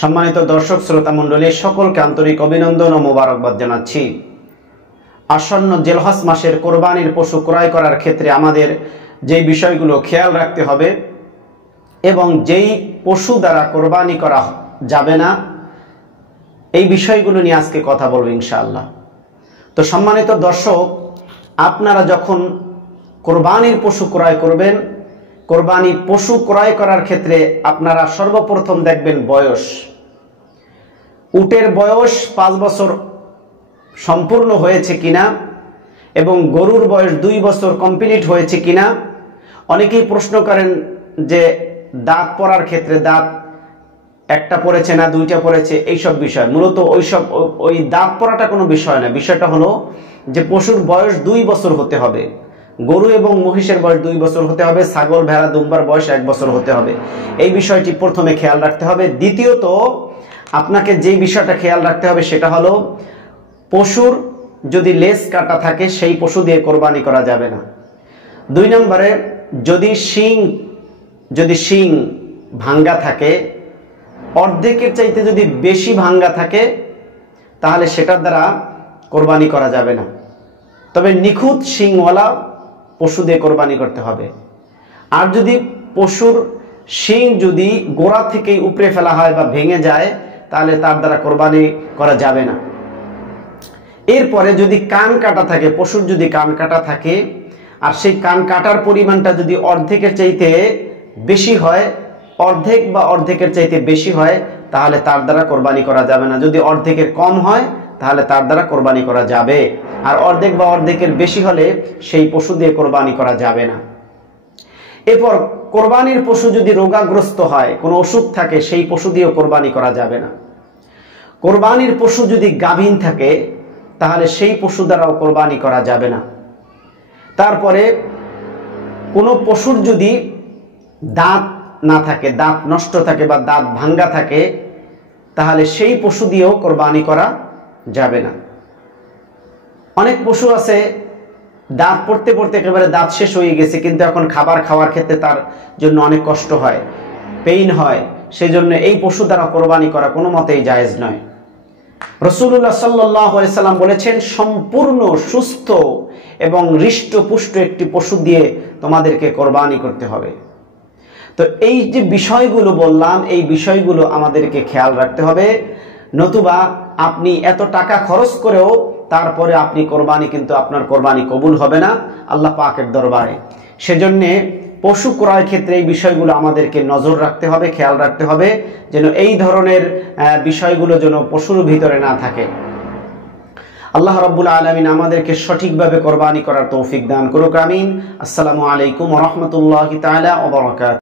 সম্মানিত দর্শক শ্রোতা মণ্ডলী, সকলকে আন্তরিক অভিনন্দন ও মোবারকবাদ জানাচ্ছি। আসন্ন জিলহজ মাসের কোরবানির পশু ক্রয় করার ক্ষেত্রে আমাদের যেই বিষয়গুলো খেয়াল রাখতে হবে এবং যেই পশু দ্বারা কোরবানি করা যাবে না, এই বিষয়গুলো নিয়ে আজকে কথা বলবো ইনশাআল্লাহ। তো সম্মানিত দর্শক, আপনারা যখন কোরবানির পশু ক্রয় করবেন, কোরবানি পশু ক্রয় করার ক্ষেত্রে আপনারা সর্বপ্রথম দেখবেন বয়স। উটের বয়স 5 বছর সম্পূর্ণ হয়েছে কিনা এবং গরুর বয়স 2 বছর কমপ্লিট হয়েছে কিনা। অনেকেই প্রশ্ন করেন যে দাঁত পড়ার ক্ষেত্রে দাঁত একটা পড়েছে না 2টা পড়েছে, এইসব বিষয়। মূলত ওই দাঁত পড়াটা কোনো বিষয় না। বিষয়টা হলো যে পশুর বয়স 2 বছর হতে হবে। গরু এবং মহিষের বয়স 2 বছর হতে হবে, ছাগল ভেড়া দুম্বার বয়স 1 বছর হতে হবে। এই বিষয়টি প্রথমে খেয়াল রাখতে হবে। দ্বিতীয়ত আপনাকে যেই বিষয়টা খেয়াল রাখতে হবে সেটা হলো পশুর যদি লেজ কাটা থাকে সেই পশু দিয়ে কোরবানি করা যাবে না। 2 নম্বরে যদি শিং ভাঙ্গা থাকে, অর্ধেকের চাইতে যদি বেশি ভাঙ্গা থাকে, তাহলে সেটার দ্বারা কোরবানি করা যাবে না। তবে নিখুঁত শিংওয়ালা পশু দিয়ে কোরবানি করতে হবে। আর যদি পশুর শিং যদি গোড়া থেকেই উপড়ে ফেলা হয় বা ভেঙে যায়, তাহলে তার দ্বারা কোরবানি করা যাবে না। এরপরে যদি কান কাটা থাকে, পশুর যদি কান কাটা থাকে আর সেই কান কাটার পরিমাণটা যদি অর্ধেকের চাইতে বেশি হয়, অর্ধেক বা অর্ধেকের চাইতে বেশি হয়, তাহলে তার দ্বারা কোরবানি করা যাবে না। যদি অর্ধেকের কম হয় তাহলে তার দ্বারা কোরবানি করা যাবে। আর অর্ধেক বা অর্ধেকের বেশি হলে সেই পশু দিয়ে কোরবানি করা যাবে না। এরপর কোরবানির পশু যদি রোগাগ্রস্ত হয়, কোনো অসুখ থাকে, সেই পশু দিয়েও কোরবানি করা যাবে না। কোরবানির পশু যদি গাভীন থাকে তাহলে সেই পশু দ্বারাও কোরবানি করা যাবে না। তারপরে কোনো পশুর যদি দাঁত না থাকে, দাঁত নষ্ট থাকে বা দাঁত ভাঙ্গা থাকে, তাহলে সেই পশু দিয়েও কোরবানি করা যাবে না। অনেক পশু আছে দাঁত পড়তে পড়তে একেবারে দাঁত শেষ হয়ে গেছে, কিন্তু এখন খাবার খাওয়ার ক্ষেত্রে তার জন্য অনেক কষ্ট হয়, পেইন হয়, সেই জন্য এই পশু দ্বারা কোরবানি করা কোনো মতেই জায়েজ নয়। রাসূলুল্লাহ সাল্লাল্লাহু আলাইহি সাল্লাম বলেছেন, সম্পূর্ণ সুস্থ এবং হৃষ্টপুষ্ট একটি পশু দিয়ে তোমাদেরকে কোরবানি করতে হবে। তো এই যে বিষয়গুলো বললাম, এই বিষয়গুলো আমাদেরকে খেয়াল রাখতে হবে। নতুবা আপনি এত টাকা খরচ করেও তারপরে আপনি কোরবানি, কিন্তু আপনার কোরবানি কবুল হবে না আল্লাহ পাকের দরবারে। সেজন্যে পশু ক্রয় ক্ষেত্রে এই বিষয়গুলো আমাদেরকে নজর রাখতে হবে, খেয়াল রাখতে হবে, যেন এই ধরনের বিষয়গুলো যেন পশুর ভিতরে না থাকে। আল্লাহ রাব্বুল আলামিন আমাদেরকে সঠিকভাবে কোরবানি করার তৌফিক দান করুক, আমিন। আসসালামু আলাইকুম ওয়া রাহমাতুল্লাহি তাআলা ওয়া বারাকাতুহু।